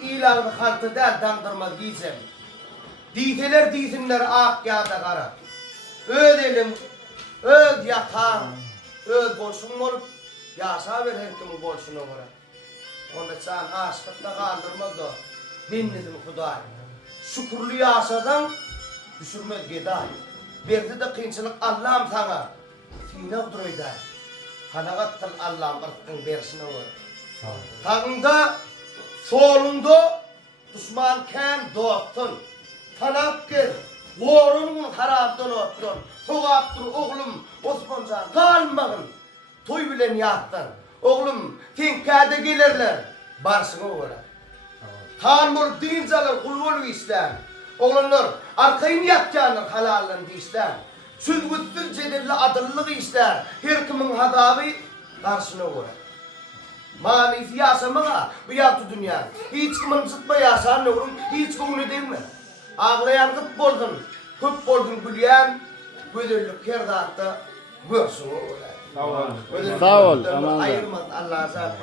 şu ilanı haltıda dağdırmaz giysem. Diyteler diysinler ak ya da kara. Öz elim, öz yatağım, öz bolşum olup yaşa ver her kimi bolşuna göre. Onda sen aşkıtla kaldırmaz da dinledim Huday. Şükürlü yaşadan düşürmez giday. Berdi de kıyınçılık Allah'ım sana. Sine kuduruyda. Hanagattan Allah'ım ırkkın bersine var. Tağında, solunda düşman kem dostun. Tanap gel, vorunun harabdan ottun. Togaptır oğlum Osmancan kalmağın. Toy bilen yattan. Oğlum tenkade gelirler. Barsın o göre. Tanmur dincalar kulvolu istem. Oğlanlar arkayın yatcanlar halallan istem. Süzgüttür cedelli adıllık ister. Her kimin hadabı karşına göre. Manisi yaşamana bu yaptı dünya. Hiç kimin zıtma yaşar ne olur, hiç konu değil mi? Ağlayan kıp boldun, köp boldun gülyen, gödürlük her dağıtta görsün o öyle. Sağ ol. Ayırmaz Allah'a sağ.